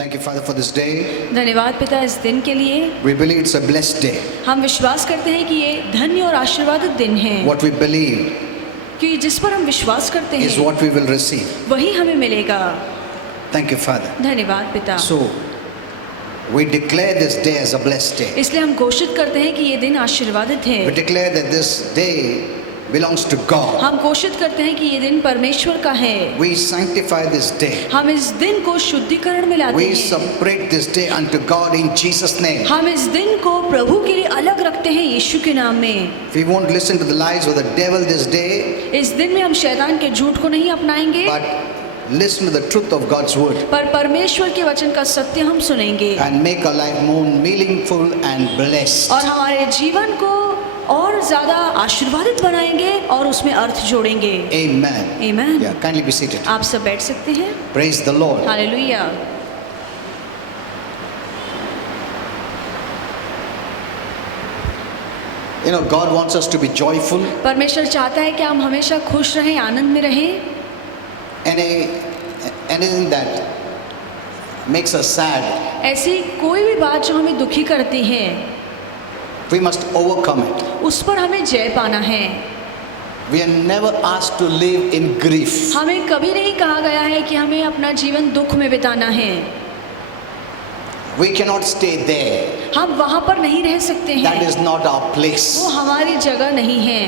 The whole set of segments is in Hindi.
Thank you, Father, for this day. धन्यवाद पिता इस दिन के लिए। We believe it's a blessed day. हम विश्वास करते हैं कि ये धन्य और आशीर्वादित दिन है। What we believe कि जिस पर हम विश्वास करते is हैं what we will receive. वही हमें मिलेगा। Thank you, Father. धन्यवाद पिता। So, we declare this day as a blessed day. इसलिए हम घोषित करते हैं कि ये दिन आशीर्वादित है। We declare that this day belongs to God. हम घोषित करते हैं कि ये दिन परमेश्वर का है। We sanctify this day. हम इस दिन को शुद्धिकरण में लाते We हैं। separate this day unto God in Jesus' name. हम इस दिन को प्रभु के लिए अलग रखते हैं यीशु के नाम में। We won't listen to the lies of the devil this day, इस दिन में हम शैतान के झूठ को नहीं अपनाएंगे, but listen to the truth of God's word पर परमेश्वर के वचन का सत्य हम सुनेंगे and make our life more meaningful and blessed. और हमारे जीवन को और ज्यादा आशीर्वादित बनाएंगे और उसमें अर्थ जोड़ेंगे। Amen. आमीन। Yeah, kindly be seated. आप सब बैठ सकते हैं। Praise the Lord. Hallelujah. You know, God wants us to be joyful. परमेश्वर चाहता है कि हम हमेशा खुश रहें, आनंद में रहें। Anything that makes us sad, ऐसी कोई भी बात जो हमें दुखी करती है we must overcome it. उस पर हमें जय पाना है। We are never asked to live in grief. हमें कभी नहीं कहा गया है कि हमें अपना जीवन दुख में बिताना है। We cannot stay there. हम वहाँ पर नहीं रह सकते That हैं, is not our place. वो हमारी जगह नहीं है।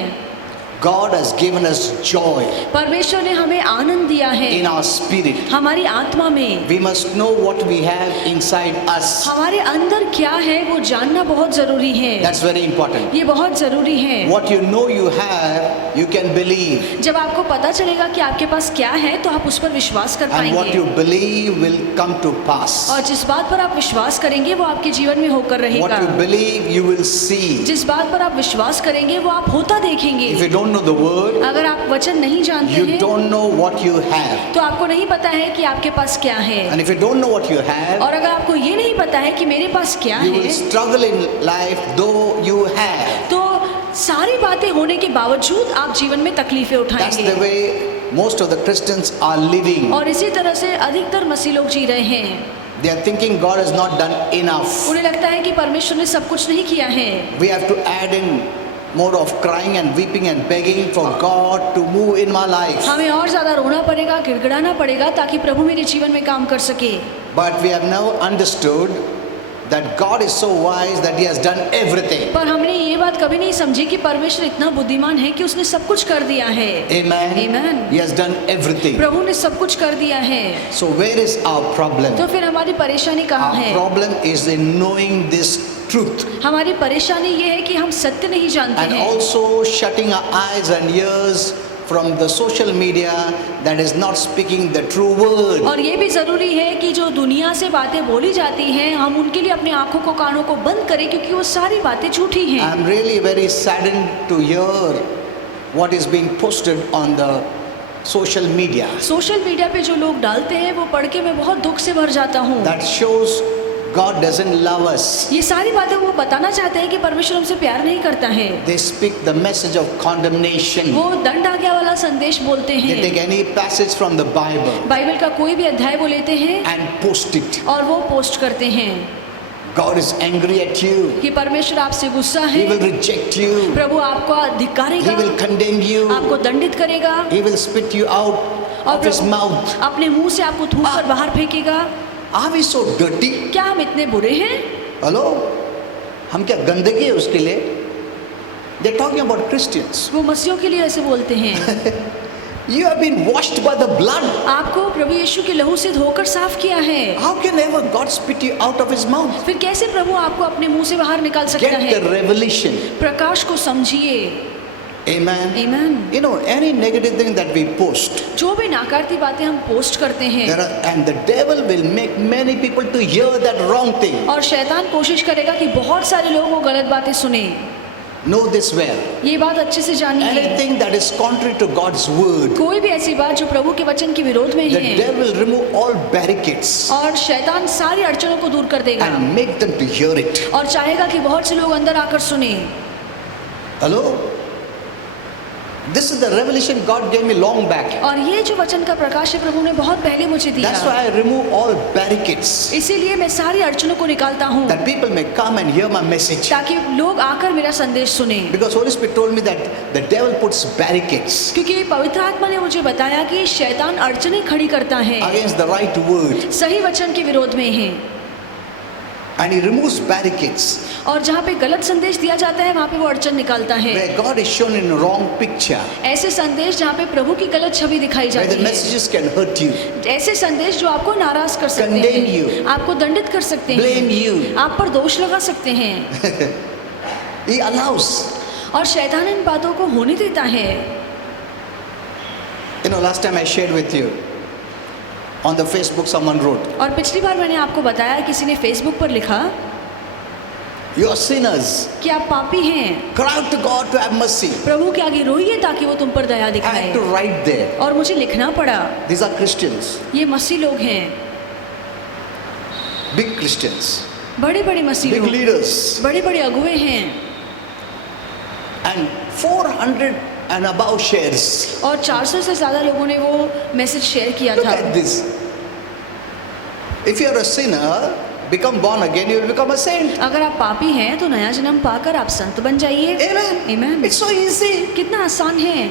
God has given us joy परमेश्वर ने हमें आनंद दिया है in our spirit. हमारी आत्मा में। We must know what we have inside us. हमारे अंदर क्या है वो जानना बहुत जरूरी है। That's very important. ये बहुत जरूरी है। What you know you have, you can believe. जब आपको पता चलेगा कि आपके पास क्या है तो आप उस पर विश्वास कर And what you पाएंगे believe will come to pass. और जिस बात पर आप विश्वास करेंगे वो आपके जीवन में होकर What रहेगा। you believe, you will see. जिस बात पर आप विश्वास करेंगे वो आप होता देखेंगे। If you don't know the word, अगर आप वचन नहीं जानते you हैं don't know what you have. तो आपको नहीं पता है कि आपके पास क्या है। And if you don't know what you have, और अगर आपको ये नहीं पता है कि मेरे पास क्या you will है struggle in life though you have. तो सारी बातें होने के बावजूद आप जीवन में तकलीफें That's the उठाएंगे। way most of the Christians are living. और इसी तरह से अधिकतर मसीह लोग जी रहे हैं। They are thinking God has not done enough. उन्हें लगता है कि परमेश्वर ने सब कुछ नहीं किया है। We have to add in more of crying and weeping and begging for God to move in my life. हमें और ज्यादा रोना पड़ेगा, गिड़गिड़ाना पड़ेगा ताकि प्रभु मेरे जीवन में काम कर सके। But we have never understood that God is so wise that He has done everything. पर हमने ये बात कभी नहीं समझी कि परमेश्वर इतना बुद्धिमान है कि उसने सब कुछ कर दिया है। Amen. Amen. He has done everything. प्रभु ने सब कुछ कर दिया है। So where is our problem? तो फिर हमारी परेशानी कहाँ Our है? problem is in knowing this truth हमारी परेशानी ये है कि हम सत्य नहीं जानते and हैं also shutting our eyes and ears from the social media that is not speaking the true word. और ये भी जरूरी है कि जो दुनिया से बातें बोली जाती हैं हम उनके लिए अपने आंखों को कानों को बंद करें क्योंकि वो सारी बातें झूठी हैं। I'm really very saddened to hear what is being posted on the social media. Social media पे जो लोग डालते हैं वो पढ़ के मैं बहुत दुख से भर जाता हूँ। That shows God doesn't love us. ये सारी बातें वो बताना चाहते हैं कि परमेश्वर हमसे प्यार नहीं करता है। They speak the message of condemnation. वो दंड आज्ञा वाला संदेश बोलते They हैं। take any passage from the Bible Bible का कोई भी अध्याय वो लेते हैं and post it. और वो पोस्ट करते हैं God is angry at you. कि परमेश्वर आपसे गुस्सा He है, will reject you. प्रभु आपको He धिक्कारेगा, will condemn you. आपको दंडित करेगा He will spit you out और of his mouth. अपने मुंह से आपको थूक कर बाहर फेंकेगा। Are we so dirty? क्या हम इतने बुरे हैं? Hello? हम क्या गंदगी है उसके लिए? They're talking about Christians. वो मसीहों के लिए ऐसे बोलते हैं। You have been washed by the blood. आपको प्रभु यीशु के लहू से धोकर साफ किया है। How can ever God spit you out of his mouth? फिर कैसे प्रभु आपको अपने मुंह से बाहर निकाल सकता Get है? the revelation. प्रकाश को समझिए। Amen. Amen. You know, any negative thing that we post, जो भी नाकारती बातें हम पोस्ट करते हैं and the devil will make many people to hear that wrong thing. और शैतान कोशिश करेगा कि बहुत सारे लोग वो गलत बातें सुने। Know this well. ये बात अच्छे से जानिए। Anything that is contrary to God's word, कोई भी ऐसी बात जो प्रभु के वचन के विरोध में the है devil will remove all barricades और शैतान सारी अड़चनों को दूर कर देगा and make them to hear it. और चाहेगा कि बहुत से लोग अंदर आकर सुने। Hello? This is the revelation God gave me long back. और ये जो वचन का प्रकाश है प्रभु ने बहुत पहले मुझे That's why दिया। I remove all barricades इसीलिए मैं सारी अड़चनों को निकालता हूँ that people may come and hear my message. ताकि लोग आकर मेरा संदेश सुने। Because Holy Spirit told me that the devil puts barricades क्योंकि पवित्र आत्मा ने मुझे बताया कि शैतान अड़चनें खड़ी करता है, against the right word, सही वचन के विरोध में है। and he removes barricades और जहाँ पे गलत संदेश दिया जाता है वहाँ पे वो अड़चन निकालता है। where God is shown in a wrong picture, ऐसे संदेश जहाँ पे प्रभु की गलत छवि दिखाई where जाती the है, messages can hurt you, ऐसे संदेश जो आपको नाराज कर सकते Condemn हैं, you. आपको दंडित कर सकते blame हैं, you. आप पर दोष लगा सकते हैं, He allows. और शैतान इन बातों को होने देता है। You know, last time I shared with you on the Facebook, someone wrote, और पिछली बार मैंने आपको बताया, किसी ने फेसबुक पर लिखा "You are sinners. कि आप पापी हैं, Cry out to God to have mercy." प्रभु के आगे रोइए ताकि वो तुम पर दया I had दिखाए। to write there. और मुझे लिखना पड़ा। These are Christians, ये मसीह लोग हैं, big Christians, बड़े बड़े मसीह big लोग, leaders, बड़े बड़े अगुवे हैं, and 400 and above shares. और 400 से ज़्यादा लोगों ने वो मैसेज शेयर किया Look था। at this. If you are a sinner, become born again, you will become a saint. अगर आप पापी हैं तो नया जन्म पाकर आप संत बन जाइए। Amen. Amen. It's so easy. कितना आसान है।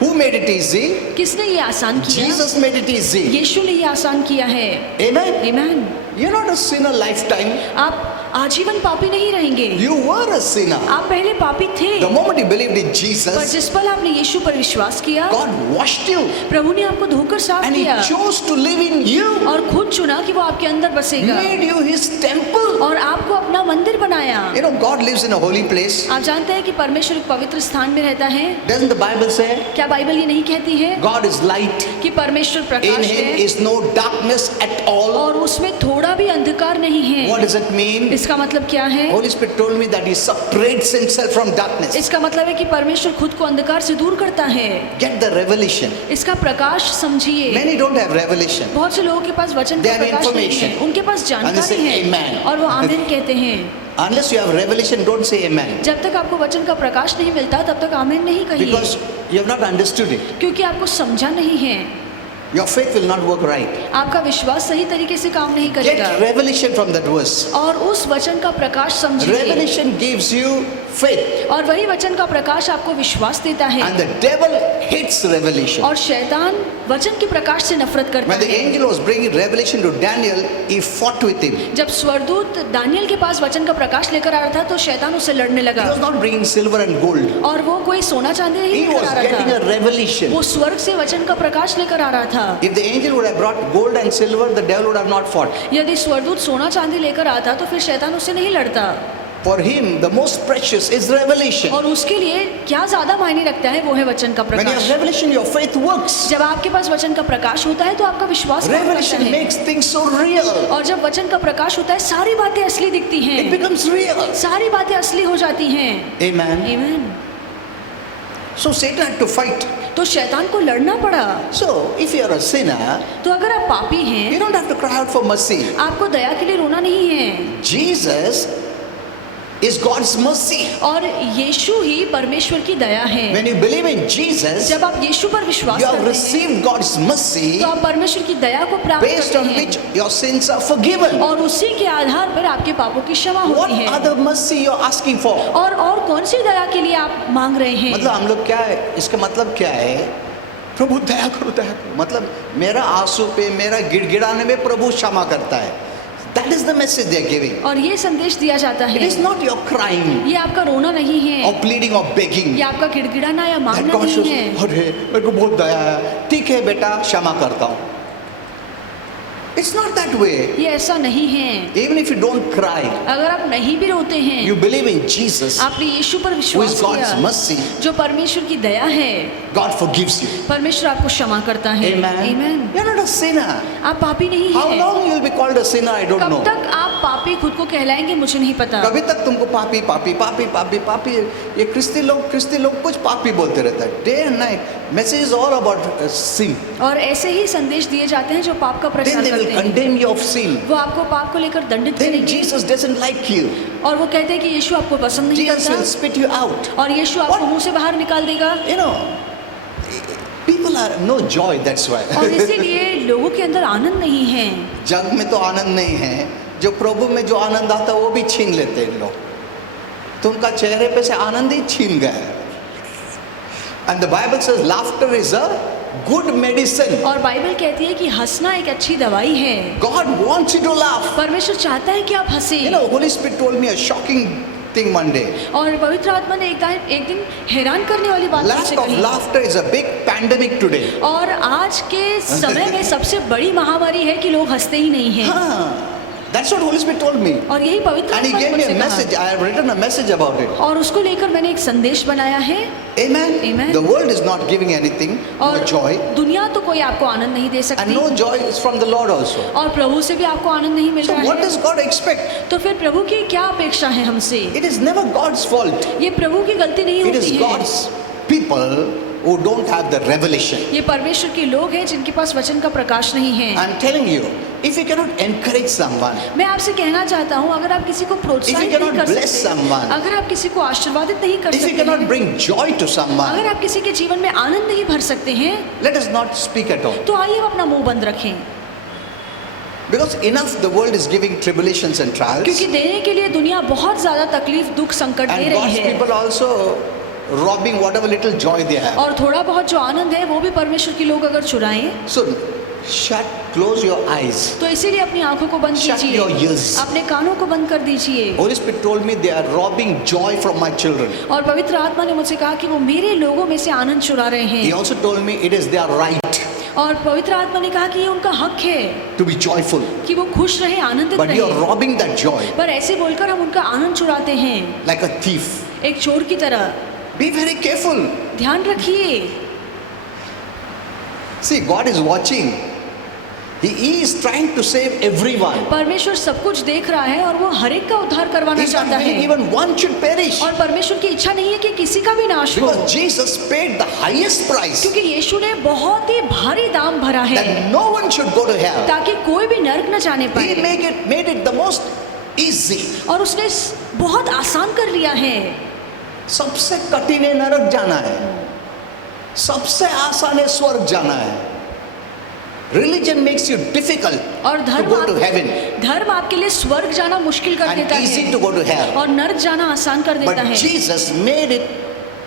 Who made it easy? किसने ये आसान किया? Jesus made it easy. यीशु ने ये आसान किया है। Amen. Amen. You're not a sinner lifetime. आप आजीवन पापी नहीं रहेंगे। You were a sinner. आप पहले पापी थे, The moment you believed in पर Jesus, जिस पल आपने यीशु पर विश्वास किया, God washed you प्रभु ने आपको धोकर साफ and He किया chose to live in you, और खुद चुना कि वो आपके अंदर बसेगा made you His temple. और आपको अपना मंदिर बनाया। You know, God lives in a holy place. आप जानते हैं कि परमेश्वर एक पवित्र स्थान में रहता है। Doesn't the Bible say? क्या बाइबल ये नहीं कहती है God is light. कि परमेश्वर In प्रकाश Him है is no darkness at all. और उसमें थोड़ा भी अंधकार नहीं है? What does it mean? इसका मतलब क्या है? Holy Spirit told me that He separates Himself from darkness. इसका मतलब है कि परमेश्वर खुद को अंधकार से दूर करता है। Get the revelation. इसका प्रकाश समझिए। Many don't have revelation. बहुत से लोगों के पास वचन They का have प्रकाश नहीं information. है, उनके पास And they जानकारी say, है "Amen." और वो आमीन कहते हैं। Unless you have revelation, don't say amen. जब तक आपको वचन का प्रकाश नहीं मिलता तब तक आमीन नहीं कहिए, Because you have not understood it. क्योंकि आपको समझा नहीं है। Your faith will not work right. आपका विश्वास सही तरीके से काम नहीं करेगा। Get revelation from that verse. और उस वचन का प्रकाश समझिए। Revelation gives you faith. और वही वचन का प्रकाश आपको विश्वास देता है। And the devil hates revelation. और शैतान वचन के प्रकाश से नफरत करता When the है। angel was bringing revelation to Daniel, he fought with him. जब स्वर्गदूत दानियल के पास वचन का प्रकाश लेकर आ रहा था तो शैतान उससे लड़ने लगा। He was not bringing silver and gold. और वो कोई सोना चांदी नहीं He लेकर was आ getting रहा a था, revelation. वो स्वर्ग से वचन का प्रकाश लेकर आ रहा था। If the angel would have brought gold and silver, the devil would have not fought. यदि स्वर्गदूत सोना चांदी लेकर आता तो फिर शैतान उससे नहीं लड़ता। For him, the most precious is revelation. और उसके लिए क्या ज्यादा मायने रखता है वो है वचन का When you have Prakash. revelation, your faith works. जब आपके पास वचन का प्रकाश होता है तो आपका विश्वास काम करता Revelation है। makes things so real. और जब वचन का प्रकाश होता है सारी बातें असली दिखती It हैं, becomes real. सारी बातें असली हो जाती हैं। Amen. आमीन। So Satan had to fight. तो शैतान को लड़ना पड़ा। So if you are a sinner, तो अगर आप पापी you हैं, don't have to cry out for mercy. आपको दया के लिए रोना नहीं है। Jesus is God's mercy. और यीशु ही परमेश्वर की दया है। When you believe in Jesus, जब आप यीशु पर विश्वास you have करते हैं received God's mercy तो आप परमेश्वर की दया को प्राप्त based करते on हैं which your sins are forgiven. और उसी के आधार पर आपके पापों की क्षमा What होती है। other mercy you're asking for? और कौन सी दया के लिए आप मांग रहे हैं? मतलब हम लोग क्या है, इसका मतलब क्या है? प्रभु दया करो, दया करो। मतलब मेरा आंसू पे, मेरा गिड़गिड़ाने में प्रभु क्षमा करता है। That is the message they are giving. और ये संदेश दिया जाता It है, is not your crying ये आपका रोना नहीं or है, pleading or begging. ये आपका गिड़गिड़ाना या That मांगना God नहीं shows, है। अरे मेरे को बहुत दया है, ठीक है बेटा क्षमा करता हूँ। It's not that way. ये ऐसा नहीं है। Even if you don't cry, अगर आप नहीं भी रोते हैं, you believe in Jesus, आपने यीशु पर who is विश्वास God's किया, mercy, जो परमेश्वर की दया है, God forgives you. परमेश्वर आपको क्षमा करता है। Amen. Amen. You're not a sinner. आप पापी नहीं How हैं। long you'll be called a sinner, I don't कब know. तक आप पापी खुद को कहलाएंगे मुझे नहीं पता। कभी तक तुमको पापी पापी पापी पापी पापी, ये क्रिस्ती लोग कुछ पापी बोलते रहता है। Day and night, message is all about sin. और ऐसे ही संदेश दिए जाते हैं जो पाप का Then प्रचार they will करते हैं, condemn you of sin. वो आपको पाप को लेकर दंडित Then करेंगे Jesus doesn't like you. और वो कहते हैं कि यीशु आपको पसंद नहीं Jesus will करता spit you out. और यीशु आपको मुंह से बाहर निकाल देगा। You know, people are no joy, that's why. और इसीलिए लोगों के अंदर आनंद नहीं है। जग में तो आनंद नहीं है, जो प्रभु में जो आनंद आता है वो भी छीन लेते हैं लोग, तो उनका चेहरे पे से आनंद ही छीन गया है। And the Bible says laughter is a good medicine. और बाइबल कहती है कि हंसना एक अच्छी दवाई है। God wants you to laugh. परमेश्वर चाहता है कि आप हंसे। You know, Holy Spirit told me a shocking thing one day. और पवित्र आत्मा ने एक दिन हैरान करने वाली बात मुझसे Lack of कही। laughter is a big pandemic today. और आज के समय में सबसे बड़ी महामारी है कि लोग हंसते ही नहीं हैं। हाँ, that's what Holy Spirit told me. और यही पवित्र And he आत्मा ने gave me a मुझसे message. कहा। I have written a message about it. और उसको लेकर मैंने एक संदेश बनाया है। Amen. Amen. The world is not giving anything, no और joy, दुनिया तो कोई आपको आनंद नहीं दे and सकती no joy is from the Lord also. और प्रभु से भी आपको आनंद नहीं मिल So रहा what है। does God expect? तो फिर प्रभु की क्या अपेक्षा है हमसे? It is never God's fault. ये प्रभु की गलती नहीं It is होती है। God's people who don't have the revelation. ये परमेश्वर के लोग हैं जिनके पास वचन का प्रकाश नहीं है। I'm telling you, if you cannot encourage someone, मैं आपसे कहना चाहता हूँ, अगर आप किसी को प्रोत्साहित If you नहीं cannot कर bless सकते, someone, अगर आप किसी को आशीर्वादित नहीं कर if you सकते cannot हैं, bring joy to someone, अगर आप किसी के जीवन में आनंद नहीं भर सकते हैं, let us not speak at all. तो आइए हम अपना मुंह बंद रखें। Because enough the world is giving tribulations and trials, क्योंकि देने के लिए दुनिया बहुत ज्यादा तकलीफ, दुख, संकट दे and रही God's है। people also robbing whatever little joy they have. और थोड़ा बहुत जो आनंद है वो भी परमेश्वर के लोग अगर चुराएं, So close your eyes. तो इसीलिए अपनी आंखों को बंद Shut your कीजिए, ears. अपने कानों को बंद कर दीजिए। Holy Spirit told me they are robbing joy from my children. और पवित्र आत्मा ने मुझसे कहा कि वो मेरे लोगों में से आनंद चुरा रहे He हैं। also told me it is their right और पवित्र आत्मा ने कहा कि ये उनका हक है to be joyful. कि वो खुश रहे, आनंदित But you are रहे। robbing that joy पर ऐसे बोलकर हम उनका आनंद चुराते हैं, like a thief. एक चोर की तरह। Be very careful. ध्यान रखिए, See, God is watching. He is trying to save everyone. परमेश्वर सब कुछ देख रहा है और वो हर एक का उद्धार करवाना He's not चाहता willing है। even one should perish. और परमेश्वर की इच्छा नहीं है कि किसी का भी नाश हो, Because Jesus paid the highest price क्योंकि यीशु ने बहुत ही भारी दाम भरा है that no one should go to hell. ताकि कोई भी नरक न जाने He पाए। made it the most easy. और उसने बहुत आसान कर लिया है। सबसे कठिन है नरक जाना है, सबसे आसान है स्वर्ग जाना है। Religion makes you difficult और to go to heaven धर्म आपके लिए स्वर्ग जाना मुश्किल कर and देता easy है to go to hell. और नरक जाना आसान कर देता But है। Jesus made it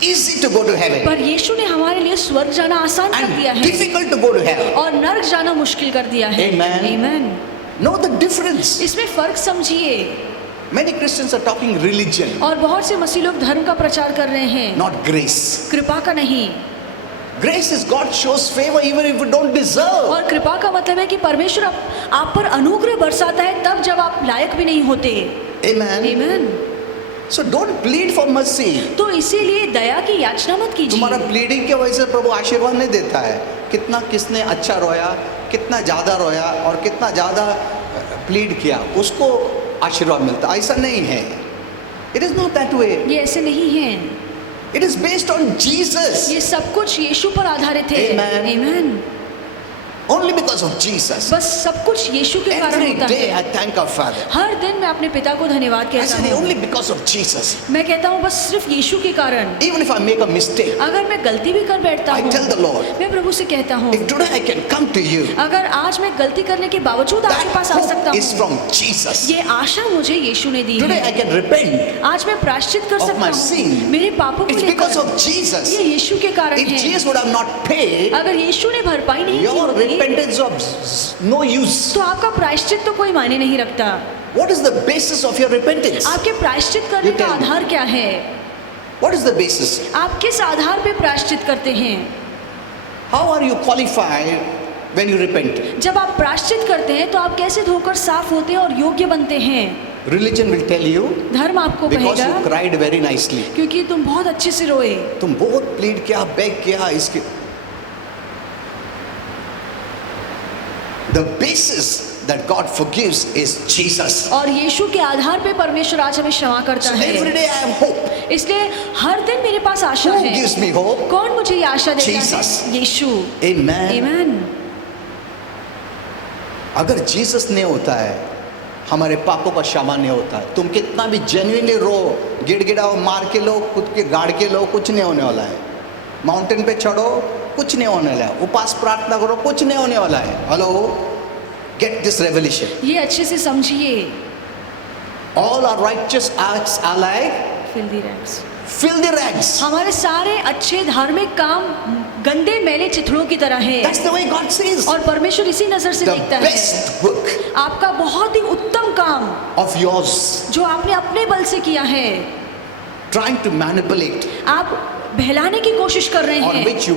easy to go to heaven पर यीशु ने हमारे लिए स्वर्ग जाना आसान कर दिया and है difficult to go to hell. और नरक जाना मुश्किल कर दिया है। Amen. Amen. Know the difference. इसमें फर्क समझिए। Many Christians are talking religion, और बहुत से मसीह लोग धर्म का प्रचार कर रहे हैं, not grace. कृपा का नहीं। Grace is God shows favor even if you don't deserve. और कृपा का मतलब है कि परमेश्वर आप पर अनुग्रह बरसाता है तब जब आप लायक भी नहीं होते। Amen. Amen. So don't plead for mercy. तो इसीलिए दया की याचना मत तुम्हारा कीजिए। प्लीडिंग की वजह से प्रभु आशीर्वाद नहीं देता है। कितना किसने अच्छा रोया, कितना ज़्यादा रोया और कितना ज़्यादा प्लीड किया, उसको आशीर्वाद मिलता, ऐसा नहीं है। It is not that way. ये ऐसे नहीं है। It is based on Jesus. ये सब कुछ यीशु पर आधारित है। Amen. Amen. Only because of Jesus. बस सब कुछ यीशु के कारण Every होता day है। I thank our Father. हर दिन मैं अपने पिता को धन्यवाद I कहता said हूँ। only because of Jesus. मैं कहता हूँ बस सिर्फ यीशु के कारण। Even if I make a mistake, अगर मैं गलती भी कर बैठता I हूँ, tell the Lord, मैं प्रभु से कहता हूँ, if today I can come to you, अगर आज मैं गलती करने के बावजूद आपके पास आ that सकता hope is हूँ, from Jesus. ये आशा मुझे यीशु ने दी Today है। I can repent. आज मैं प्रायश्चित कर of सकता my हूँ sin. मेरे पापों को It's because लेकर। of Jesus. ये यीशु के कारण If है। Jesus would have not paid, अगर यीशु ने भरपाई नहीं की your होती, repentance of no use. तो आपका प्रायश्चित तो कोई मायने नहीं रखता। What is the basis of your repentance? आपके प्रायश्चित करने You का tell me. आधार क्या है? What is the basis? आप किस आधार पे प्रायश्चित करते हैं? How are you qualified when you repent? जब आप प्रायश्चित करते हैं तो आप कैसे धोकर साफ होते हैं और योग्य बनते हैं? Religion will tell you धर्म आपको because you कहेगा cried very nicely. क्योंकि तुम बहुत अच्छे से रोए, तुम बहुत प्लीड किया, बेग किया, इसके The basis that God forgives is Jesus. और यीशु के आधार पे परमेश्वर आज हमें क्षमा करता So every है। day I have hope. इसलिए हर दिन मेरे पास आशा Who है। gives me hope? कौन मुझे ये आशा देता Jesus. है? यीशु। Amen. Amen. अगर जीसस नहीं होता है, हमारे पापों का क्षमा नहीं होता है। तुम कितना भी जेन्युइनली रो, गिड़गिड़ाओ, मार के लो, खुद के गाड़ के लो, कुछ नहीं होने वाला है। माउंटेन पे चढ़ो, कुछ नहीं होने वाला है। उपास प्रार्थना करो, कुछ नहीं होने वाला है। Hello, get this revelation. ये अच्छे से समझिए। All our righteous acts are like filthy rags, filthy rags. हमारे सारे अच्छे धार्मिक काम गंदे मैले चिथड़ों की तरह है। That's the way God sees. और परमेश्वर इसी नजर से The देखता है। best work आपका बहुत ही उत्तम काम of yours, जो आपने अपने बल से किया है, trying to manipulate, आप बहलाने की कोशिश कर रहे on हैं, which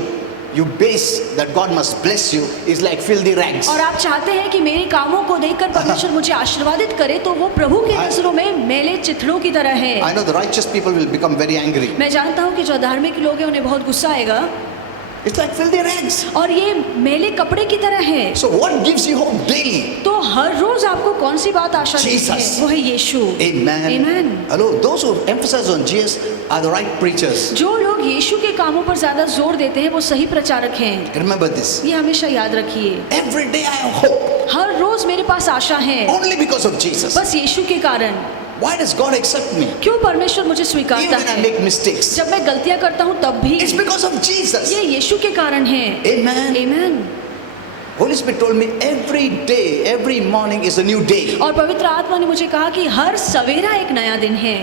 you base that God must bless you, is like filthy rags. और आप चाहते हैं कि मेरे कामों को देखकर परमेश्वर मुझे आशीर्वादित करे, तो वो प्रभु के नजरों में मैले चिथड़ों की तरह है। I know the righteous people will become very angry. मैं जानता हूँ कि जो धार्मिक लोग हैं उन्हें बहुत गुस्सा आएगा, It's like filthy rags. और ये मैले कपड़े की तरह है। So what gives you hope daily? तो हर रोज आपको कौन सी बात आशा देती है? Jesus. वो है यीशु। Amen. Amen. Hello, those who emphasize on Jesus are the right preachers. जो लोग यीशु के कामों पर ज्यादा जोर देते हैं वो सही प्रचारक हैं। Remember this. ये हमेशा याद रखिए। Every day I have hope हर रोज मेरे पास आशा है, only because of Jesus. बस यीशु के कारण। Why does God accept me? क्यों परमेश्वर मुझे स्वीकारता Even when I है? make mistakes. जब मैं गलतियां करता हूँ तब भी It's because of Jesus. ये यीशु के कारण है। Amen. Amen. Holy Spirit told me every day, every morning is a new day. और पवित्र आत्मा ने मुझे कहा कि हर सवेरा एक नया दिन है।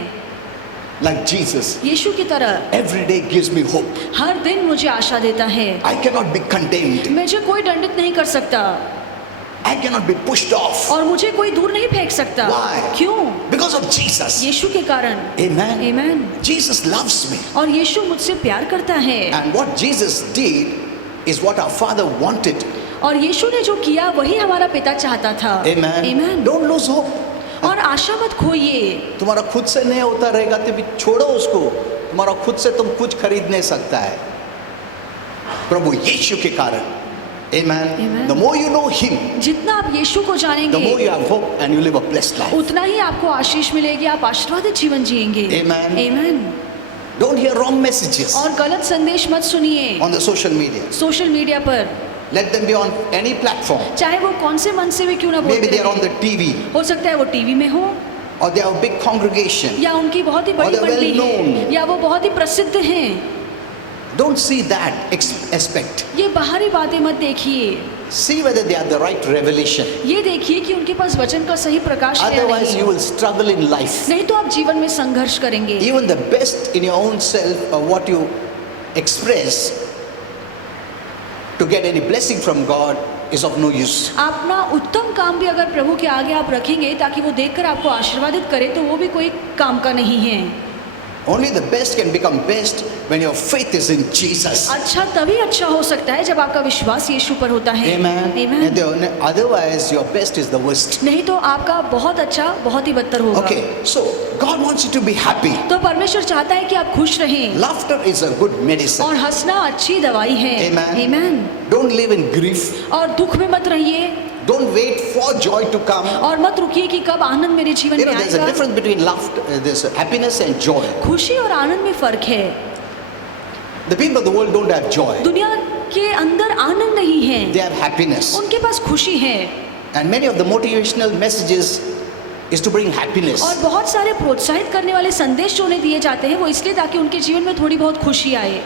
Like Jesus. यीशु की तरह Every day gives me hope. हर दिन मुझे आशा देता है। I cannot be condemned. मुझे कोई दंडित नहीं कर सकता, I cannot be pushed off. और मुझे कोई दूर नहीं फेंक सकता। Why? क्यों? Because of Jesus. यीशु के कारण। Amen. Amen. Jesus loves me. और यीशु मुझसे प्यार करता है। And what Jesus did is what our Father wanted. और यीशु ने जो किया वही हमारा पिता चाहता था। Amen. Amen. Don't lose hope. और आशा मत खोइए। तुम्हारा खुद से नहीं होता रहेगा तो भी छोड़ो उसको। तुम्हारा खुद से तुम कुछ खरीद नहीं सकता है, प्रभु यीशु के कारण। Amen. Amen. The more you know Him, जितना आप यीशु को the जानेंगे, more you have hope and you live a blessed life. उतना ही आपको आशीष मिलेगी, आप आशीर्वादित जीवन जिएंगे। Amen. Amen. Don't hear wrong messages और गलत संदेश मत सुनिए on the social media. Social media पर, Let them be on any platform. चाहे वो कौन से मन से भी क्यों ना Maybe बोलते they are on रहे। the TV हो सकता है वो टीवी में हो, or they have a big congregation. या उनकी बहुत ही बड़ी they're well मंडली known. है, या वो बहुत ही प्रसिद्ध हैं। Don't see that aspect. ये बाहरी बातें मत देखिए, See whether they have the right revelation. ये देखिए कि उनके पास वचन का सही प्रकाश है या Otherwise, you नहीं। will struggle in life. नहीं तो आप जीवन में संघर्ष करेंगे। Even the best in your own self, or what you express to get any blessing from God, is of no use. अपना उत्तम काम भी अगर प्रभु के आगे आप रखेंगे ताकि वो देखकर आपको आशीर्वादित करे, तो वो भी कोई काम का नहीं है। Only the best can become best when your faith is in Jesus. अच्छा तभी अच्छा हो सकता है जब आपका विश्वास यीशु पर होता है। Amen. Amen. And otherwise, your best is the worst. नहीं तो आपका बहुत अच्छा बहुत ही बदतर होगा। Okay, so God wants you to be happy. तो परमेश्वर चाहता है कि आप खुश रहें, Laughter is a good medicine. और हंसना अच्छी दवाई है। Amen. Amen. Don't live in grief. और दुख में मत रहिए, Don't wait for joy to come. और मत रुकिए कि कब आनंद मेरे जीवन You में know, there's a आएगा। difference between laughter, there's happiness and joy. खुशी और आनंद में फर्क है। The people of the world don't have joy. दुनिया के अंदर आनंद नहीं है, They have happiness. उनके पास खुशी है। And many of the motivational messages is to bring happiness. और बहुत सारे प्रोत्साहित करने वाले संदेश जो उन्हें दिए जाते हैं वो इसलिए ताकि उनके जीवन में थोड़ी बहुत खुशी आए।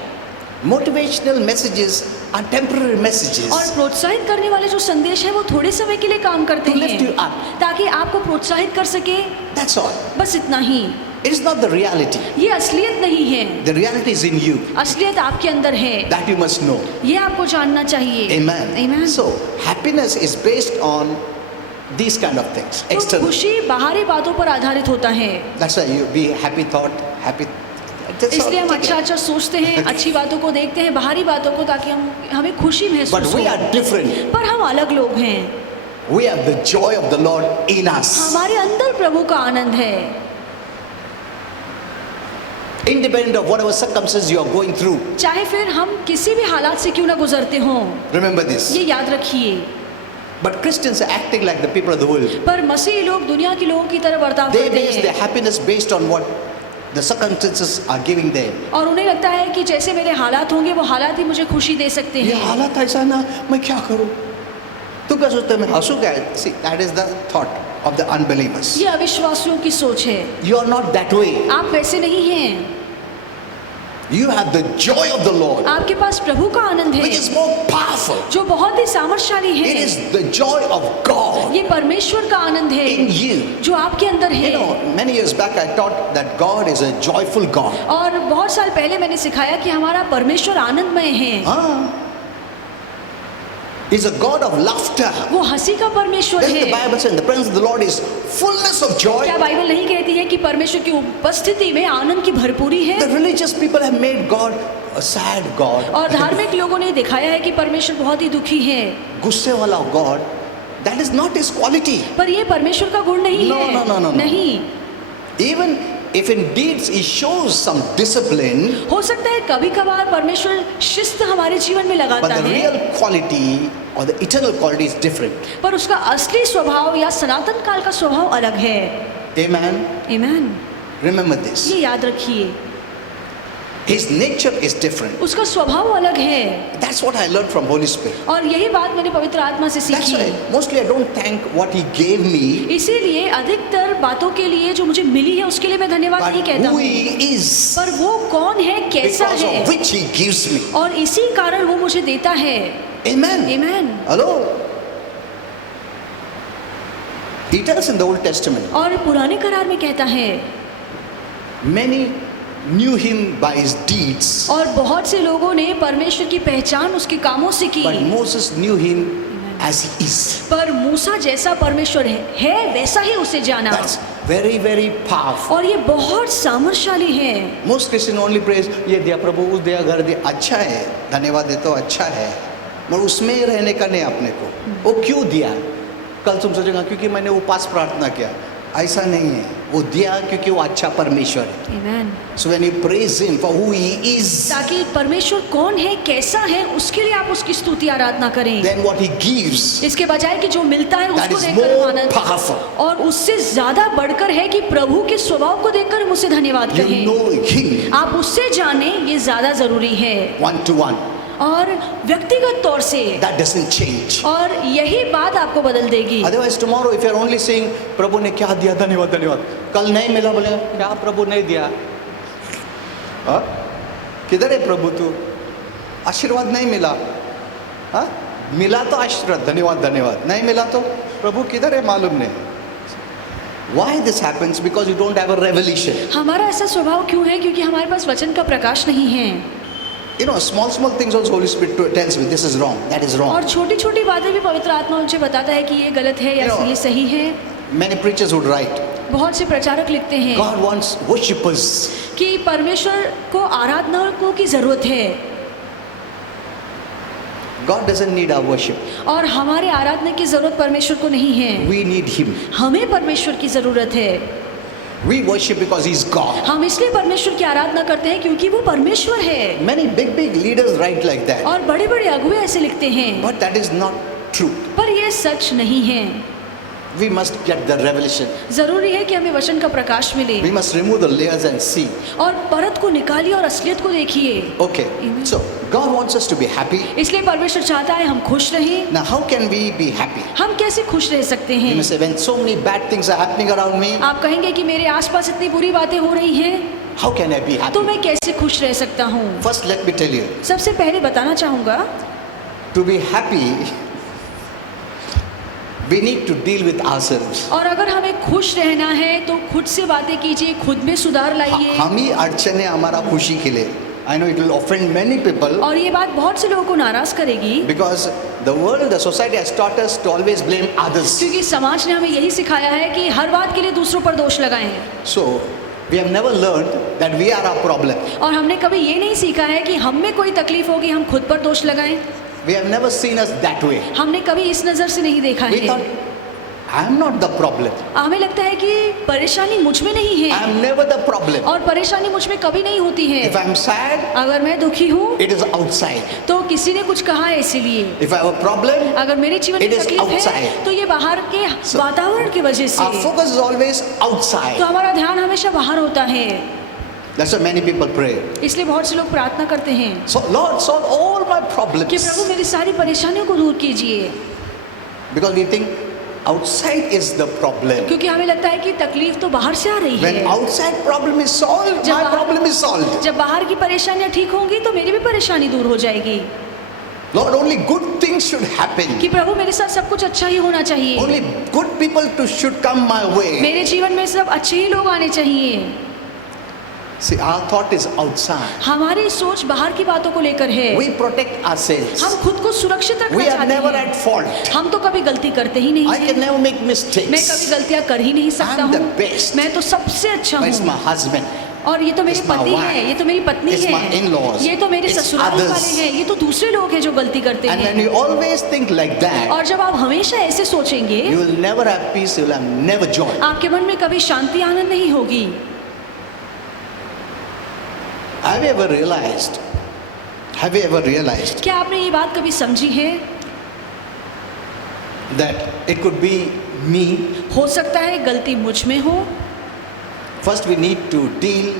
Motivational messages are temporary messages और प्रोत्साहित करने वाले जो संदेश है वो थोड़े समय के लिए काम करते to lift you हैं up. ताकि आपको प्रोत्साहित कर सके, That's all. बस इतना ही। It is not the reality. ये असलियत नहीं है, The reality is in you. असलियत आपके अंदर है, That you must know. ये आपको जानना चाहिए। Amen. Amen. So, happiness is based on these kind of things. तो External. खुशी बाहरी बातों पर आधारित होता है, That's why you be happy thought, happy. That's all. इसलिए हम Take it. अच्छा अच्छा सोचते हैं, अच्छी बातों को देखते हैं, बाहरी बातों को, ताकि हमें खुशी But महसूस we हो। are different. पर हम अलग लोग हैं, We have the joy of the Lord in us. हमारे अंदर प्रभु का आनंद है। Independent of whatever circumstances you are going through. चाहे फिर हम किसी भी हालात से क्यों ना गुजरते हों, Remember this. ये याद रखिए। But Christians are acting like the people of the world. पर मसीही लोग दुनिया के लोगों की तरह बर्ताव They करते base their हैं, happiness based on what the circumstances are giving them. और उन्हें लगता है कि जैसे मेरे हालात होंगे वो हालात ही मुझे खुशी दे सकते ये हैं। हालत ऐसा ना, मैं क्या करूं? तू क्या सोचता है मैं हंसू क्या? See, that is the thought of the unbelievers. ये अविश्वासियों की सोच है। You are not that way. आप वैसे नहीं हैं। You have the joy of the Lord, आपके पास प्रभु का आनंद which है is more powerful. जो बहुत ही सामर्थशाली It है। is the joy of God ये परमेश्वर का आनंद है in you. जो आपके अंदर You है। know, many years back I taught that God is a joyful God. और बहुत साल पहले मैंने सिखाया कि हमारा परमेश्वर आनंदमय है। Ah. He's a God of laughter. वो हंसी का परमेश्वर Doesn't the है। Bible say in the presence of the Lord is fullness of joy? क्या बाइबल नहीं कहती है कि परमेश्वर की उपस्थिति में आनंद की भरपूरी है? The religious people have made God a sad God. और धार्मिक लोगों ने दिखाया है कि परमेश्वर बहुत ही दुखी है, गुस्से वाला God. That is not his quality. पर ये परमेश्वर का गुण नहीं No, है। no, no, no, no. नहीं। Even if in deeds he shows some discipline, हो सकता है कभी कभार परमेश्वर शिस्त हमारे जीवन में but लगाता the है, real quality or the eternal quality is different. पर उसका असली स्वभाव या सनातन काल का स्वभाव अलग है। Amen. आमीन। Remember this. ये याद रखिए, His nature is different. उसका स्वभाव अलग है। That's what I learned from Holy Spirit. और यही बात मैंने पवित्र आत्मा से That's सीखी। why mostly I don't thank what he gave me, इसीलिए अधिकतर बातों के लिए जो मुझे मिली है उसके लिए मैं धन्यवाद but नहीं कहता who हूँ, he is, पर वो कौन है, कैसा because है, of which he gives me. और इसी कारण वो मुझे देता है। Amen. आमीन। Hello. He tells in the Old Testament, और पुराने करार में कहता है, many knew him by his deeds, और बहुत से लोगों ने परमेश्वर की पहचान उसके कामों से की, but Moses knew him as he is. पर मूसा जैसा परमेश्वर है वैसा ही उसे जाना। That's very, very powerful. और ये बहुत सामर्थशाली है। Most Christians only praise, ये दिया प्रभु, उस दिया, घर दिया, अच्छा है, धन्यवाद देते हो, अच्छा है, मगर उसमें ही रहने का नहीं अपने को। वो क्यों दिया? कल तुम सोचेगा क्योंकि मैंने उपास प्रार्थना किया, ऐसा नहीं है, वो दिया क्योंकि वो अच्छा परमेश्वर है। आमीन। So when you praise him for who he is, ताकि परमेश्वर कौन है, कैसा है, उसके लिए आप उसकी स्तुति आराधना करें। then what he gives, इसके बजाय कि जो मिलता है that उसको is देखकर more आनंद, powerful. और उससे ज्यादा बढ़कर है कि प्रभु के स्वभाव को देखकर हम उसे धन्यवाद You कहें। know him आप उससे जाने, ये ज्यादा जरूरी है। one to one. और व्यक्तिगत तौर से, That doesn't change. और यही बात आपको बदल देगी। Otherwise tomorrow if you are only saying प्रभु ने क्या दिया, धन्यवाद धन्यवाद, कल नहीं मिला बोले क्या प्रभु नहीं दिया, हाँ? किधर है प्रभु तू, आशीर्वाद नहीं मिला, हाँ? मिला तो आशीर्वाद, धन्यवाद धन्यवाद, नहीं मिला तो प्रभु किधर है मालूम नहीं। Why this happens? Because you don't have a revelation. हमारा ऐसा स्वभाव क्यों है? क्योंकि हमारे पास वचन का प्रकाश नहीं है। You know, small things also Holy Spirit tells me this is wrong, that is wrong. और छोटी छोटी बातें भी पवित्र आत्मा मुझे बताता है कि ये गलत है या You know, ये सही है। Many preachers would write, बहुत से प्रचारक लिखते हैं God wants worshippers. कि परमेश्वर को आराधनाओं की जरूरत है, God doesn't need our worship. और हमारे आराधना की जरूरत परमेश्वर को नहीं है। We need Him. हमें परमेश्वर की जरूरत है। We worship because He's God. हम इसलिए परमेश्वर की आराधना करते हैं क्योंकि वो परमेश्वर है। Many big leaders write like that. और बड़े बड़े अगुवे ऐसे लिखते हैं, But that is not true. पर ये सच नहीं है। We must get the revelation. जरूरी है कि हमें वचन का प्रकाश मिले, We must remove the layers and see. और परत को निकालिए और असलियत को देखिए। Okay. Amen. So God wants us to be happy. इसलिए परमेश्वर चाहता है हम खुश रहें। Now how can we be happy? हम कैसे खुश रह सकते You हैं? may say when so many bad things are happening around me, आप कहेंगे कि मेरे आसपास इतनी बुरी बातें हो रही हैं, how can I be तो happy? मैं कैसे खुश रह सकता हूँ? First let me tell you, सबसे पहले बताना चाहूँगा, to be happy we need to deal with ourselves. और अगर हमें खुश रहना है तो खुद से बातें कीजिए, खुद में सुधार लाइए। हम ही अड़चन है हमारा खुशी के लिए. I know it will offend many people और ये बात बहुत से लोगों को नाराज करेगी, because the world, the society has taught us to always blame others. क्योंकि समाज ने हमें यही सिखाया है कि हर बात के लिए दूसरों पर दोष लगाएं। So we have never learned that we are our problem. और हमने कभी ये नहीं सीखा है कि हम में कोई तकलीफ होगी हम खुद पर दोष लगाएं। We have never seen us that way. हमने कभी इस नज़र से नहीं देखा We है। thought I am not the problem. हमें लगता है कि परेशानी मुझ में नहीं I है, am never the problem. और परेशानी मुझ में कभी नहीं होती है। If I am sad, अगर मैं दुखी हूँ it is outside. तो किसी ने कुछ कहा है इसीलिए। If I have a problem, अगर मेरे जीवन It में is तकलीफ है outside. तो ये बाहर के वातावरण की वजह से। our focus is always तो outside. हमारा ध्यान हमेशा बाहर होता है। That's why many people pray. इसलिए बहुत से लोग प्रार्थना करते हैं So Lord, solve all my कि problems. प्रभु मेरी सारी परेशानियों को दूर कीजिए। Because we think outside is the problem. क्योंकि हमें लगता है कि तकलीफ तो बाहर से आ रही When है। outside problem is solved, जब my बाहर- problem is solved. जब बाहर की परेशानियां ठीक होंगी तो मेरी भी परेशानी दूर हो जाएगी। Lord, only good things should happen. कि प्रभु मेरे साथ सब कुछ अच्छा ही होना चाहिए। Only good people should come my way. मेरे जीवन में सब अच्छे ही लोग आने चाहिए। See, our thought is outside. हमारी सोच बाहर की बातों को लेकर है। We protect ourselves. हम खुद को सुरक्षित रखना We are चाहते never हैं। at fault. हम तो कभी गलती करते ही नहीं I हैं। can never make मैं कभी mistakes. गलतियां कर ही नहीं सकता I'm the हूँ। best. मैं तो सबसे अच्छा But it's my हूँ। husband. और ये तो मेरे It's my पति wife. हैं, ये तो मेरी पत्नी It's my है, in-laws. ये तो मेरे It's ससुराल others. वाले हैं, ये तो दूसरे लोग हैं जो गलती करते And when हैं। you always think like that, और जब आप हमेशा ऐसे सोचेंगे, you will never have peace, you will have never joy. आपके मन में कभी शांति आनंद नहीं होगी। Have you ever realized? Have you ever realized क्या आपने ये बात कभी समझी है? that it could be me? हो सकता है गलती मुझ में हो। First, we need to deal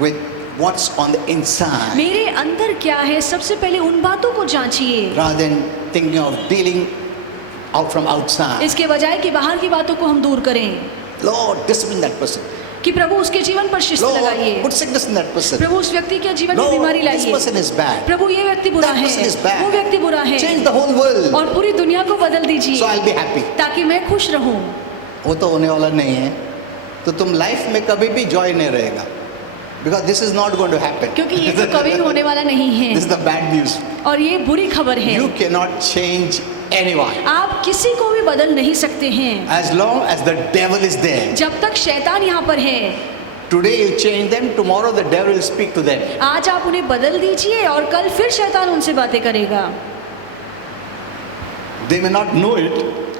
with what's on the inside मेरे अंदर क्या है, सबसे पहले उन बातों को जांचिए, rather than thinking of dealing out from outside. इसके बजाय कि बाहर की बातों को हम दूर करें। Lord, discipline that person. कि प्रभु उसके जीवन पर शिस्त Lord, लगाइए, put sickness in that person. प्रभु उस व्यक्ति के जीवन में बीमारी Lord, this लाइए, person is bad. प्रभु ये व्यक्ति बुरा That है, person is bad. वो व्यक्ति बुरा है, Change the whole world, और पूरी दुनिया को बदल दीजिए so I'll be happy. ताकि मैं खुश रहूं। वो तो होने वाला नहीं है, तो तुम लाइफ में कभी भी जॉय नहीं रहेगा. Because this is not going to happen. क्योंकि ये तो कभी होने वाला नहीं This is है the bad news. और ये बुरी खबर है। You cannot change anyone. आप किसी को भी बदल नहीं सकते हैं As long as the devil is there. जब तक शैतान यहाँ पर है। Today you change them, tomorrow the devil will speak to them. आज आप उन्हें बदल दीजिए और कल फिर शैतान उनसे बातें करेगा। They may not know it,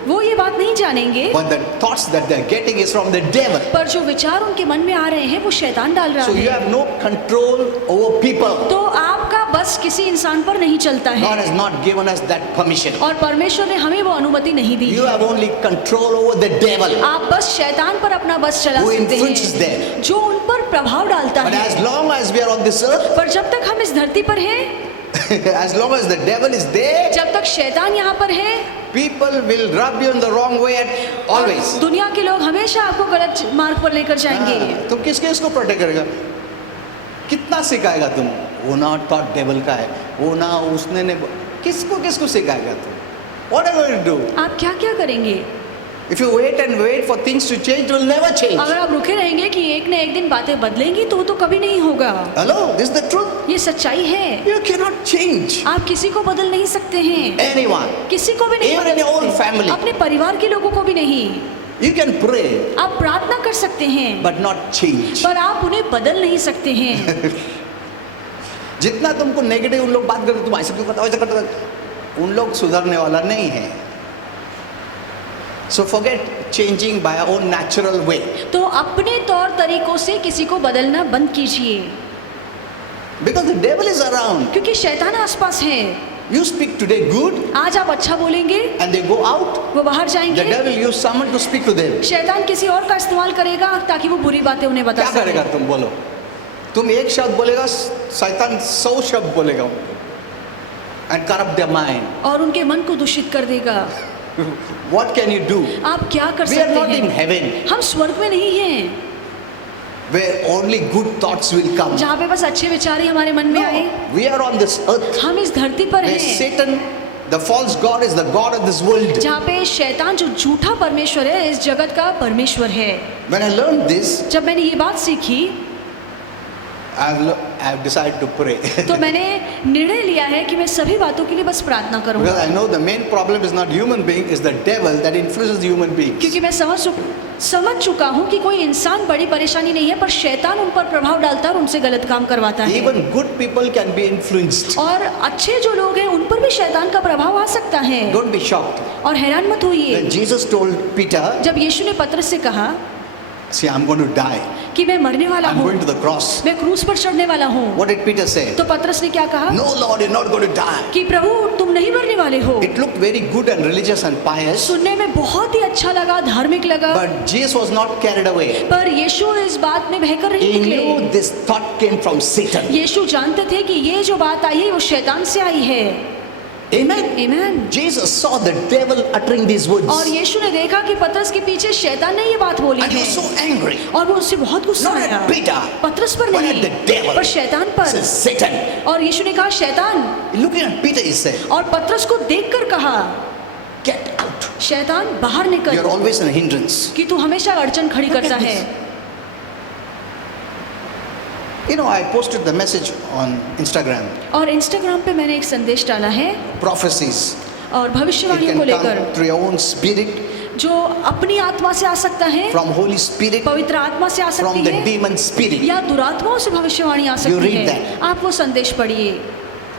वो ये बात नहीं जानेंगे, but the thoughts that they're getting is from the devil. पर जो विचार उनके मन में आ रहे हैं वो शैतान डाल रहा So you है। have no control over people. तो आपका बस किसी इंसान पर नहीं चलता God है has not given us that permission. और परमेश्वर ने हमें वो अनुमति नहीं दी You है। have only control over the devil. आप बस शैतान पर अपना बस चला Who सकते influences हैं, them. जो उन पर प्रभाव डालता But as है। long as we are on this earth, पर जब तक हम इस धरती पर हैं, as long as the devil is there, जब तक शैतान यहाँ पर है, people will rub you in the wrong way at always. दुनिया के लोग हमेशा आपको गलत मार्ग पर लेकर जाएंगे। हाँ, तुम किसके इसको प्रोटेक्ट करेगा? कितना सिखाएगा तुम? वो ना थॉट डेविल का है, वो ना उसने ने किसको किसको सिखाएगा तुम? What are you going to do? आप क्या क्या करेंगे? If you wait and wait for things to change, it will never change. अगर आप रुके रहेंगे कि एक न एक दिन बातें बदलेंगी तो वो तो कभी नहीं होगा। Hello, this is the truth. ये सच्चाई है। You cannot change आप किसी को बदल नहीं सकते हैं, anyone. किसी को भी नहीं Even in बदल your own सकते, family. अपने परिवार के लोगों को भी नहीं। You can pray, आप प्रार्थना कर सकते हैं but not change. पर आप उन्हें बदल नहीं सकते हैं। जितना तुमको नेगेटिव उन लोग बात करते, तुम ऐसे क्यों करते हो, ऐसे करते हो, उन लोग सुधरने वाला नहीं है. So forget changing by our own natural way. तो अपने तौर तरीकों से किसी को बदलना बंद कीजिए, Because the devil is around. क्योंकि शैतान आसपास है। You speak today good, आज आप अच्छा बोलेंगे, and they go out. वो बाहर The जाएंगे, devil use someone to speak to them. शैतान किसी और का इस्तेमाल करेगा ताकि वो बुरी बातें उन्हें बता क्या करेगा सके। तुम बोलो? तुम एक शब्द बोलेगा, शैतान 100 शब्द बोलेगा उनको, and corrupt their mind. और उनके मन को दूषित कर देगा। What can you do? आप क्या कर We are not सकते in हैं? heaven हम स्वर्ग में नहीं हैं where only good thoughts will come. जहाँ पे बस अच्छे विचार ही हमारे मन में आए। No, we are on this earth हम इस धरती पर where हैं Satan, the false god, is the god of this world. जहाँ पे शैतान जो झूठा परमेश्वर है, इस जगत का परमेश्वर है। When I learned this, जब मैंने ये बात सीखी I have decided to pray. तो मैंने निर्णय लिया है कि मैं सभी बातों के लिए बस प्रार्थना Because करूंगा, I know the main problem is not human being, is the devil that influences the human beings. क्योंकि मैं समझ चुका हूँ कि कोई इंसान बड़ी परेशानी नहीं है, पर शैतान उन पर प्रभाव डालता है और उनसे गलत काम करवाता है। Even good people can be influenced. और अच्छे जो लोग हैं उन पर भी शैतान का प्रभाव आ सकता है। Don't be shocked. और हैरान मत होइए, When Jesus told Peter, जब यीशु ने पतरस से कहा see, I'm going to die. कि मैं मरने वाला I'm हूँ, going to the cross. मैं क्रूस पर चढ़ने वाला हूँ, What did Peter say? तो पतरस ने क्या कहा No, Lord, you're not going to die. कि प्रभु तुम नहीं मरने वाले हो। It looked very good and religious and pious, सुनने में बहुत ही अच्छा लगा, धार्मिक लगा, but Jesus was not carried away. पर यीशु इस बात में बहकर नहीं He knew निकले। this thought came from Satan. यीशु जानते थे कि ये जो बात आई है वो शैतान से आई है। Amen. Amen. Jesus saw the devil uttering these words. और यीशु ने देखा कि पतरस के पीछे शैतान ने ये बात बोली And he है was so angry. और वो उससे बहुत गुस्सा Not at आया Peter, पतरस पर but नहीं at the devil. पर शैतान He पर says, Satan. और यीशु ने कहा शैतान Looking at Peter, he said, और पतरस को देखकर कहा get out. शैतान बाहर निकल You're always a hindrance. कि तू हमेशा अड़चन खड़ी Look at करता this. है You know, I posted the message on Instagram. और इंस्टाग्राम पे मैंने एक संदेश डाला है Prophecies. और It भविष्यवाणियों can को लेकर come through your own spirit, जो अपनी आत्मा से आ सकता है from Holy Spirit, पवित्र आत्मा से आ from सकती the है demon spirit. या दुरात्माओं से भविष्यवाणी आ सकती read है आप वो संदेश पढ़िए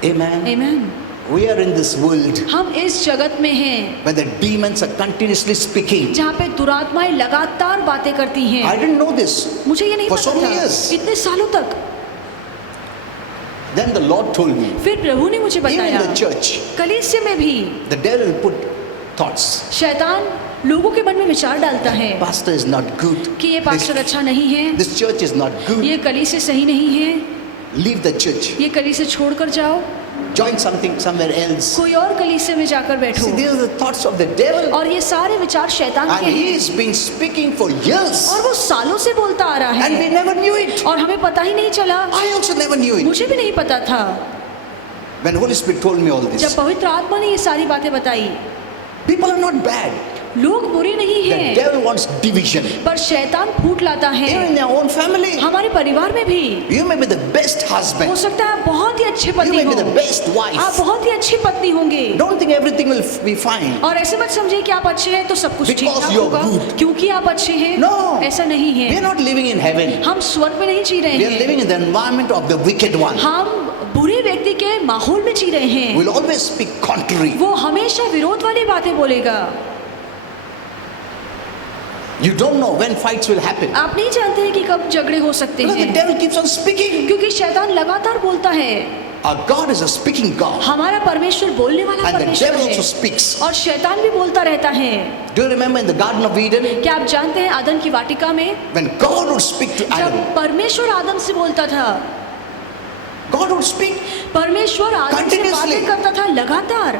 Amen. Amen We are in this world हम इस जगत में हैं where the demons are continuously speaking. जहाँ पे दुरात्माएं लगातार बातें करती हैं I didn't know this. मुझे ये नहीं For पता so many था years. इतने सालों तक Then the Lord told me, फिर प्रभु ने मुझे even in बताया the church, कलीसिया में भी the devil put thoughts. शैतान लोगों के मन में विचार डालता है Pastor is not good. कि ये पास्टर अच्छा नहीं है This church is not good. ये कलीसिया सही नहीं है Leave the church. ये कलीसिया छोड़कर जाओ Join somewhere else. कोई और कलीसिया में जाकर बैठो See, these are the thoughts of the devil. और ये सारे विचार शैतान And के he हैं has been speaking for years. और वो सालों से बोलता आ रहा And we है never knew it. और हमें पता ही नहीं चला I also never knew it. मुझे भी नहीं पता था When Holy Spirit told me all जब this. पवित्र आत्मा ने ये सारी बातें बताई People are not bad. लोग बुरे नहीं The हैं devil wants division. पर शैतान फूट लाता है Even in their own family. हमारे परिवार में भी You may be the best हो husband. सकता है आप बहुत ही अच्छे You पति may हो be the best आप wife. बहुत ही अच्छी पत्नी होंगे Don't think everything will be fine. और ऐसे मत समझिए कि आप अच्छे हैं तो सब कुछ ठीक Because ठाक you're होगा good. क्योंकि आप अच्छे हैं No. ऐसा नहीं We are है not living in heaven. हम स्वर्ग में नहीं जी रहे We are हैं living in the environment of the wicked one. हम बुरे व्यक्ति के माहौल में जी रहे हैं Will always speak contrary. वो हमेशा विरोध वाली बातें बोलेगा You don't know when fights will happen. आप नहीं जानते हैं कि कब झगड़े हो सकते Because the हैं devil keeps on speaking. क्योंकि शैतान लगातार बोलता है Our God is a speaking God. हमारा परमेश्वर बोलने वाला And the परमेश्वर devil also है speaks. और शैतान भी बोलता रहता है Do you remember in the Garden of Eden? क्या आप जानते हैं आदम की वाटिका में When God would speak to Adam, जब परमेश्वर आदम से बोलता था God would speak. परमेश्वर आदम से Continuously. बातें करता था लगातार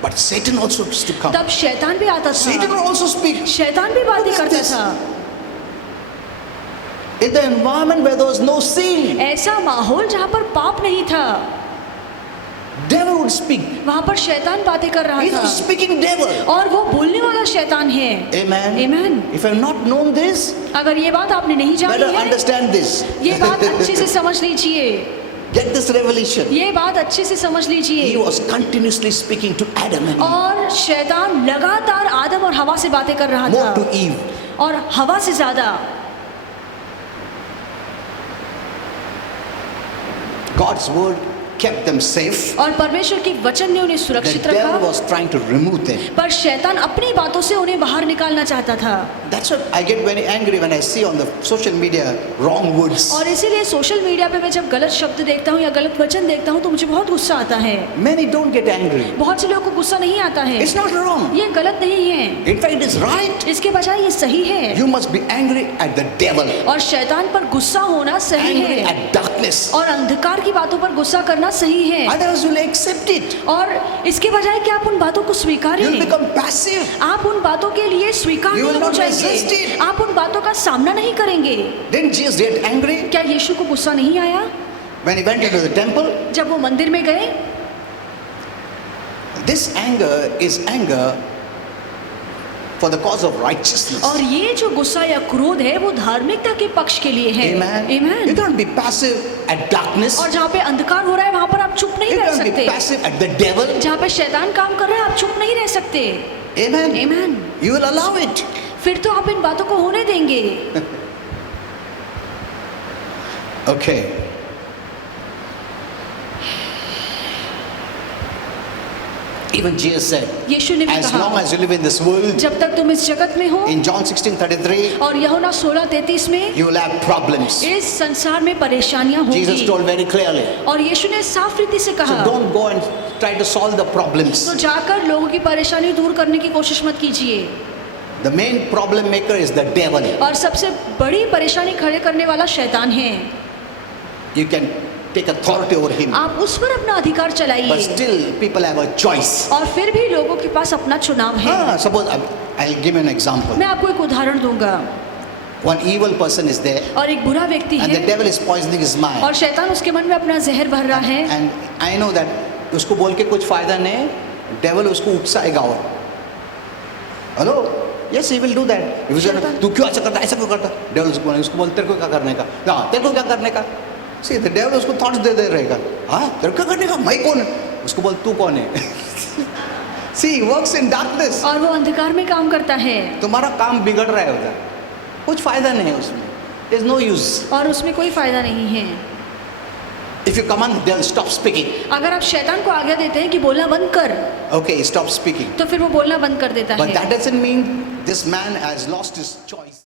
But Satan also used to come. तब शैतान भी आता Satan would था also speak. शैतान भी बातें What is करता this? था In the environment where there was no sin, ऐसा माहौल जहाँ पर पाप नहीं था devil would speak. वहाँ पर शैतान बातें कर रहा He's a था speaking devil. और वो बोलने वाला शैतान है Amen. Amen. If I have not known this, अगर ये बात आपने नहीं जानी better है understand this. ये बात अच्छे से समझ लीजिए Get this revelation. ये बात अच्छे से समझ He लीजिए was continuously speaking to Adam and Eve. और शैतान लगातार आदम और हवा से बातें कर रहा More to था Eve. और हवा से ज्यादा God's word kept them safe. और परमेश्वर की वचन ने उन्हें The सुरक्षित devil रखा was trying to remove them. पर शैतान अपनी बातों से उन्हें बाहर निकालना चाहता था That's what I get very angry when I see on the social media wrong words. और इसीलिए सोशल मीडिया पे मैं जब गलत शब्द देखता हूँ या गलत वचन देखता हूँ तो मुझे बहुत गुस्सा आता है Many don't get angry. बहुत से लोगों को गुस्सा नहीं आता है It's not wrong. ये गलत नहीं है In fact, it's right. इसके बजाय ये सही है You must be angry at the devil, और शैतान पर गुस्सा होना सही angry है at darkness. और अंधकार की बातों पर गुस्सा करना सही है Otherwise, you'll accept it. और इसके बजाय कि आप उन बातों को You'll स्वीकारें become passive. आप उन बातों के लिए स्वीकार You will नहीं हो not resist जाएंगे it. आप उन बातों का सामना नहीं करेंगे Didn't Jesus get angry क्या यीशु को गुस्सा नहीं आया when he went into the temple? जब वो मंदिर में गए This anger is anger for the cause of righteousness. और ये जो गुस्सा या क्रोध है वो धार्मिकता के पक्ष के लिए है Amen. You Amen. can't be passive at darkness. और जहाँ पे अंधकार हो रहा है वहाँ पर आप चुप नहीं You रह can't be सकते passive at the devil. जहाँ पे शैतान काम कर रहा है आप चुप नहीं रह सकते Amen. Amen. You will allow it. फिर तो आप इन बातों को होने देंगे Okay. Even Jesus said, यीशु ने भी as long कहा as you live in this world, जब तक तुम इस जगत में हो in John 16:33, और यूहन्ना 16:33 में you will have problems. इस संसार में परेशानियां Jesus होंगी told very clearly. और यीशु ने साफ रीति से So कहा don't go and try to solve the problems. तो जाकर लोगों की परेशानी दूर करने की कोशिश मत कीजिए The main problem maker is the devil. और सबसे बड़ी परेशानी खड़े करने वाला शैतान है You can take authority over him. आप उस पर अपना अधिकार But चलाइए, still, people have a choice. और फिर भी लोगों के पास अपना चुनाव है। Suppose I'll give you an example. मैं आपको एक उदाहरण दूंगा। One evil person is there, और एक बुरा व्यक्ति and the है devil is poisoning his mind. और शैतान उसके मन में अपना जहर भर रहा है, And I know that उसको बोल के कुछ फायदा नहीं, devil उसको उकसाएगा और hello yes he will do that. If you say, तू क्यों ऐसा करता, ऐसा क्यों करता, devil उसको बोल तेरे को क्या करने का, हाँ तेरे को क्या करने का. See the devil उसको thoughts दे रहेगा, हाँ तेरे को क्या करने का, मैं कौन है, उसको बोल तू कौन है. See he works in darkness. और वो अंधकार में काम करता है, तुम्हारा काम बिगड़ रहा है उधर, कुछ फायदा नहीं है उसमें. There is no use. और उसमें कोई फायदा नहीं है। If you command the devil, stop speaking. अगर आप शैतान को आज्ञा देते हैं कि बोलना बंद कर, Okay, he stops speaking. तो फिर वो बोलना बंद कर देता But है। that doesn't mean this man has lost his choice.